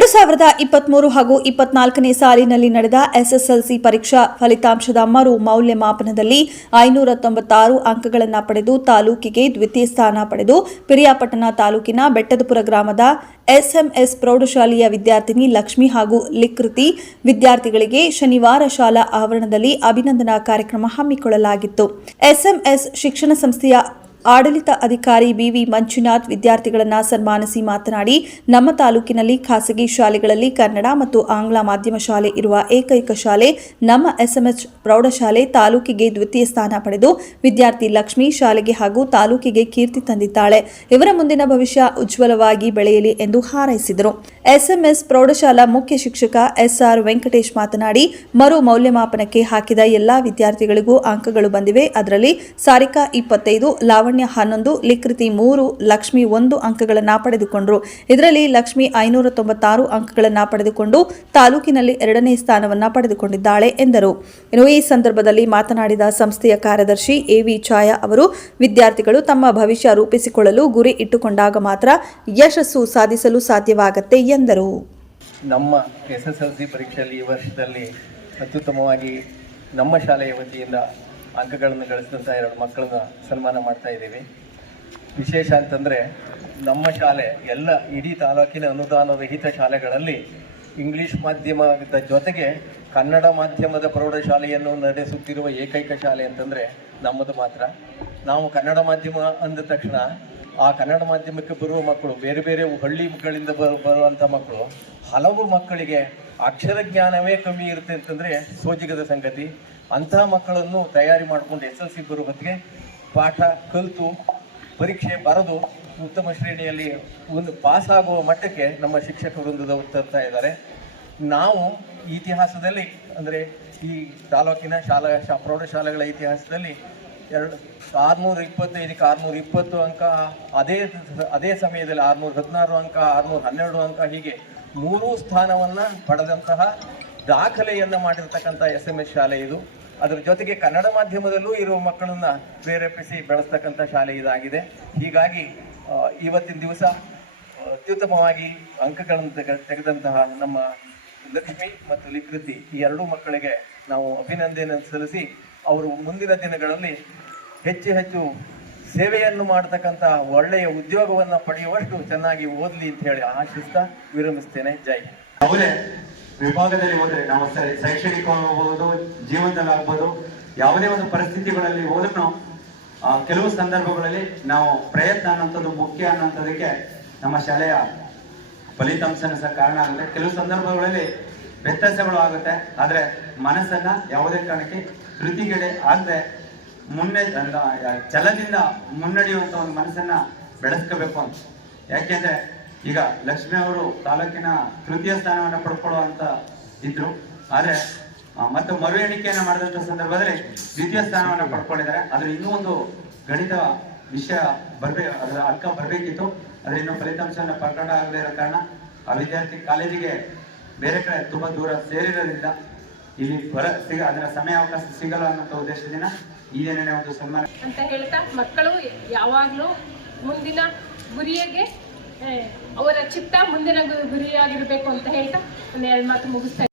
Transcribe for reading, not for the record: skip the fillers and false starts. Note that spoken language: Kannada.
2023 ಹಾಗೂ 24ನೇ ಸಾಲಿನಲ್ಲಿ ನಡೆದ ಎಸ್ಎಸ್ಎಲ್ಸಿ ಪರೀಕ್ಷಾ ಫಲಿತಾಂಶದ ಮರು ಮೌಲ್ಯಮಾಪನದಲ್ಲಿ 596 ಅಂಕಗಳನ್ನು ಪಡೆದು ತಾಲೂಕಿಗೆ ದ್ವಿತೀಯ ಸ್ಥಾನ ಪಡೆದು ಪಿರಿಯಾಪಟ್ಟಣ ತಾಲೂಕಿನ ಬೆಟ್ಟದಪುರ ಗ್ರಾಮದ ಎಸ್ಎಂಎಸ್ ಪ್ರೌಢಶಾಲೆಯ ವಿದ್ಯಾರ್ಥಿನಿ ಲಕ್ಷ್ಮಿ ಹಾಗೂ ಲಿಕೃತಿ ವಿದ್ಯಾರ್ಥಿಗಳಿಗೆ ಶನಿವಾರ ಶಾಲಾ ಆವರಣದಲ್ಲಿ ಅಭಿನಂದನಾ ಕಾರ್ಯಕ್ರಮ ಹಮ್ಮಿಕೊಳ್ಳಲಾಗಿತ್ತು. ಎಸ್ಎಂಎಸ್ ಶಿಕ್ಷಣ ಸಂಸ್ಥೆಯ ಆಡಳಿತ ಅಧಿಕಾರಿ ಬಿವಿ ಮಂಜುನಾಥ್ ವಿದ್ಯಾರ್ಥಿಗಳನ್ನು ಸನ್ಮಾನಿಸಿ ಮಾತನಾಡಿ, ನಮ್ಮ ತಾಲೂಕಿನಲ್ಲಿ ಖಾಸಗಿ ಶಾಲೆಗಳಲ್ಲಿ ಕನ್ನಡ ಮತ್ತು ಆಂಗ್ಲ ಮಾಧ್ಯಮ ಶಾಲೆ ಇರುವ ಏಕೈಕ ಶಾಲೆ ನಮ್ಮ ಎಸ್ಎಂಎಸ್ ಪ್ರೌಢಶಾಲೆ. ತಾಲೂಕಿಗೆ ದ್ವಿತೀಯ ಸ್ಥಾನ ಪಡೆದು ವಿದ್ಯಾರ್ಥಿ ಲಕ್ಷ್ಮಿ ಶಾಲೆಗೆ ಹಾಗೂ ತಾಲೂಕಿಗೆ ಕೀರ್ತಿ ತಂದಿದ್ದಾಳೆ. ಇವರ ಮುಂದಿನ ಭವಿಷ್ಯ ಉಜ್ವಲವಾಗಿ ಬೆಳೆಯಲಿ ಎಂದು ಹಾರೈಸಿದರು. ಎಸ್ಎಂಎಸ್ ಪ್ರೌಢಶಾಲಾ ಮುಖ್ಯ ಶಿಕ್ಷಕ ಎಸ್ಆರ್ ವೆಂಕಟೇಶ್ ಮಾತನಾಡಿ, ಮರು ಮೌಲ್ಯಮಾಪನಕ್ಕೆ ಹಾಕಿದ ಎಲ್ಲಾ ವಿದ್ಯಾರ್ಥಿಗಳಿಗೂ ಅಂಕಗಳು ಬಂದಿವೆ. ಅದರಲ್ಲಿ ಸಾರಿಕಾ 25, ಲಾವಣ್ಯ 11, ಲಿಕೃತಿ 3, ಲಕ್ಷ್ಮಿ 1 ಅಂಕಗಳನ್ನು ಪಡೆದುಕೊಂಡರು. ಇದರಲ್ಲಿ ಲಕ್ಷ್ಮಿ 596 ಅಂಕಗಳನ್ನು ಪಡೆದುಕೊಂಡು ತಾಲೂಕಿನಲ್ಲಿ 2ನೇ ಸ್ಥಾನವನ್ನು ಪಡೆದುಕೊಂಡಿದ್ದಾಳೆ ಎಂದರು. ಇನ್ನು ಈ ಸಂದರ್ಭದಲ್ಲಿ ಮಾತನಾಡಿದ ಸಂಸ್ಥೆಯ ಕಾರ್ಯದರ್ಶಿ ಎವಿ ಛಾಯಾ ಅವರು, ವಿದ್ಯಾರ್ಥಿಗಳು ತಮ್ಮ ಭವಿಷ್ಯ ರೂಪಿಸಿಕೊಳ್ಳಲು ಗುರಿ ಇಟ್ಟುಕೊಂಡಾಗ ಮಾತ್ರ ಯಶಸ್ಸು ಸಾಧಿಸಲು ಸಾಧ್ಯವಾಗುತ್ತೆ ಎಂದರು. ನಮ್ಮ ಎಸ್ಎಸ್ಎಲ್ಸಿ ಪರೀಕ್ಷೆಯಲ್ಲಿ ಈ ವರ್ಷದಲ್ಲಿ ಅತ್ಯುತ್ತಮವಾಗಿ ನಮ್ಮ ಶಾಲೆಯ ವತಿಯಿಂದ ಅಂಕಗಳನ್ನು ಗಳಿಸಿದಂಥ 2 ಮಕ್ಕಳನ್ನ ಸನ್ಮಾನ ಮಾಡ್ತಾ ಇದ್ದೀವಿ. ವಿಶೇಷ ಅಂತಂದರೆ ನಮ್ಮ ಶಾಲೆ ಎಲ್ಲ ಇಡೀ ತಾಲೂಕಿನ ಅನುದಾನ ರಹಿತ ಶಾಲೆಗಳಲ್ಲಿ ಇಂಗ್ಲೀಷ್ ಮಾಧ್ಯಮದ ಜೊತೆಗೆ ಕನ್ನಡ ಮಾಧ್ಯಮದ ಪ್ರೌಢಶಾಲೆಯನ್ನು ನಡೆಸುತ್ತಿರುವ ಏಕೈಕ ಶಾಲೆ ಅಂತಂದರೆ ನಮ್ಮದು ಮಾತ್ರ. ನಾವು ಕನ್ನಡ ಮಾಧ್ಯಮ ಅಂದ ತಕ್ಷಣ ಆ ಕನ್ನಡ ಮಾಧ್ಯಮಕ್ಕೆ ಬರುವ ಮಕ್ಕಳು ಬೇರೆ ಬೇರೆ ಹಳ್ಳಿಗಳಿಂದ ಬರುವಂಥ ಮಕ್ಕಳು, ಹಲವು ಮಕ್ಕಳಿಗೆ ಅಕ್ಷರ ಜ್ಞಾನವೇ ಕಮ್ಮಿ ಇರುತ್ತೆ ಅಂತಂದರೆ ಸೋಜಿಗದ ಸಂಗತಿ. ಅಂತಹ ಮಕ್ಕಳನ್ನು ತಯಾರಿ ಮಾಡಿಕೊಂಡು SLC ಬರುವ ಹೊತ್ತಿಗೆ ಪಾಠ ಕಲಿತು ಪರೀಕ್ಷೆ ಬರೆದು ಉತ್ತಮ ಶ್ರೇಣಿಯಲ್ಲಿ ಒಂದು ಪಾಸಾಗುವ ಮಟ್ಟಕ್ಕೆ ನಮ್ಮ ಶಿಕ್ಷಕ ವೃಂದದವರು ತರ್ತಾ ಇದ್ದಾರೆ. ನಾವು ಇತಿಹಾಸದಲ್ಲಿ ಅಂದರೆ ಈ ತಾಲೂಕಿನ ಪ್ರೌಢಶಾಲೆಗಳ ಇತಿಹಾಸದಲ್ಲಿ 625ಕ್ಕೆ 620 ಅಂಕ, ಅದೇ ಸಮಯದಲ್ಲಿ 616 ಅಂಕ, 612 ಅಂಕ, ಹೀಗೆ 3 ಸ್ಥಾನವನ್ನು ಪಡೆದಂತಹ ದಾಖಲೆಯನ್ನು ಮಾಡಿರ್ತಕ್ಕಂಥ ಎಸ್ಎಂಎಸ್ ಶಾಲೆ ಇದು. ಅದರ ಜೊತೆಗೆ ಕನ್ನಡ ಮಾಧ್ಯಮದಲ್ಲೂ ಇರುವ ಮಕ್ಕಳನ್ನ ಪ್ರೇರೇಪಿಸಿ ಬೆಳೆಸ್ತಕ್ಕಂಥ ಶಾಲೆ ಇದಾಗಿದೆ. ಹೀಗಾಗಿ ಇವತ್ತಿನ ದಿವಸ ಅತ್ಯುತ್ತಮವಾಗಿ ಅಂಕಗಳನ್ನು ತೆಗೆದಂತಹ ನಮ್ಮ ಲಕ್ಷ್ಮಿ ಮತ್ತು ಲಿಕೃತಿ ಈ 2 ಮಕ್ಕಳಿಗೆ ನಾವು ಅಭಿನಂದನೆ ಸಲ್ಲಿಸಿ ಅವರು ಮುಂದಿನ ದಿನಗಳಲ್ಲಿ ಹೆಚ್ಚು ಸೇವೆಯನ್ನು ಮಾಡತಕ್ಕಂಥ ಒಳ್ಳೆಯ ಉದ್ಯೋಗವನ್ನು ಪಡೆಯುವಷ್ಟು ಚೆನ್ನಾಗಿ ಓದಲಿ ಅಂತ ಹೇಳಿ ಆಶಿಸ್ತಾ ವಿರಮಿಸ್ತೇನೆ. ಜೈ ಹಿಂದ್. ಅವರೇ ವಿಭಾಗದಲ್ಲಿ ಹೋದ್ರೆ ನಾವು ಶೈಕ್ಷಣಿಕವಾಗಬಹುದು, ಜೀವನದಲ್ಲಿ ಆಗ್ಬೋದು, ಯಾವುದೇ ಒಂದು ಪರಿಸ್ಥಿತಿಗಳಲ್ಲಿ ಹೋದ್ರೂ ಕೆಲವು ಸಂದರ್ಭಗಳಲ್ಲಿ ನಾವು ಪ್ರಯತ್ನ ಅನ್ನೋಂಥದ್ದು ಮುಖ್ಯ ಅನ್ನೋಂಥದಕ್ಕೆ ನಮ್ಮ ಶಾಲೆಯ ಫಲಿತಾಂಶನ ಸಹ ಕಾರಣ ಆಗುತ್ತೆ. ಕೆಲವು ಸಂದರ್ಭಗಳಲ್ಲಿ ವ್ಯತ್ಯಾಸಗಳು ಆಗುತ್ತೆ, ಆದರೆ ಮನಸ್ಸನ್ನ ಯಾವುದೇ ಕಾರಣಕ್ಕೆ ಕೃತಿಗೆಡೆ ಆಗದೆ ಛಲದಿಂದ ಮುನ್ನಡೆಯುವಂಥ ಒಂದು ಮನಸ್ಸನ್ನ ಬೆಳೆಸ್ಕೋಬೇಕು ಅಂತ. ಯಾಕೆಂದ್ರೆ ಈಗ ಲಕ್ಷ್ಮಿ ಅವರು ತಾಲೂಕಿನ ತೃತೀಯ ಸ್ಥಾನವನ್ನು ಪಡ್ಕೊಳ್ಳುವಂತ ಇದ್ರು, ಆದರೆ ಮತ್ತು ಮರು ಎಣಿಕೆಯನ್ನು ಮಾಡಿದಂಥ ಸಂದರ್ಭದಲ್ಲಿ ದ್ವಿತೀಯ ಸ್ಥಾನವನ್ನು ಪಡ್ಕೊಂಡಿದ್ದಾರೆ. ಆದ್ರೆ ಇನ್ನೂ ಒಂದು ಗಣಿತ ವಿಷಯ ಅದರ ಅಂಕ ಬರಬೇಕಿತ್ತು, ಆದರೆ ಇನ್ನೂ ಫಲಿತಾಂಶವನ್ನು ಪ್ರಕಟ ಆಗದೇ ಇರೋ ಕಾರಣ ಆ ವಿದ್ಯಾರ್ಥಿ ಕಾಲೇಜಿಗೆ ಬೇರೆ ಕಡೆ ತುಂಬಾ ದೂರ ಸೇರಿರೋದ್ರಿಂದ ಇಲ್ಲಿ ಅದರ ಸಮಯ ಅವಕಾಶ ಸಿಗಲ್ಲ ಅನ್ನೋ ಉದ್ದೇಶದಿಂದ ಈ ಏನೇನೇ ಒಂದು ಸನ್ಮಾನ ಅಂತ ಹೇಳ್ತಾ, ಮಕ್ಕಳು ಯಾವಾಗಲೂ ಮುಂದಿನ ಗುರಿಯಗೆ ಅವರ ಚಿತ್ತ ಮುಂದಿನ ಗುರಿಯಾಗಿರ್ಬೇಕು ಅಂತ ಹೇಳ್ತಾ ಒಂದು 2 ಮಾತು ಮುಗಿಸ್ತಾ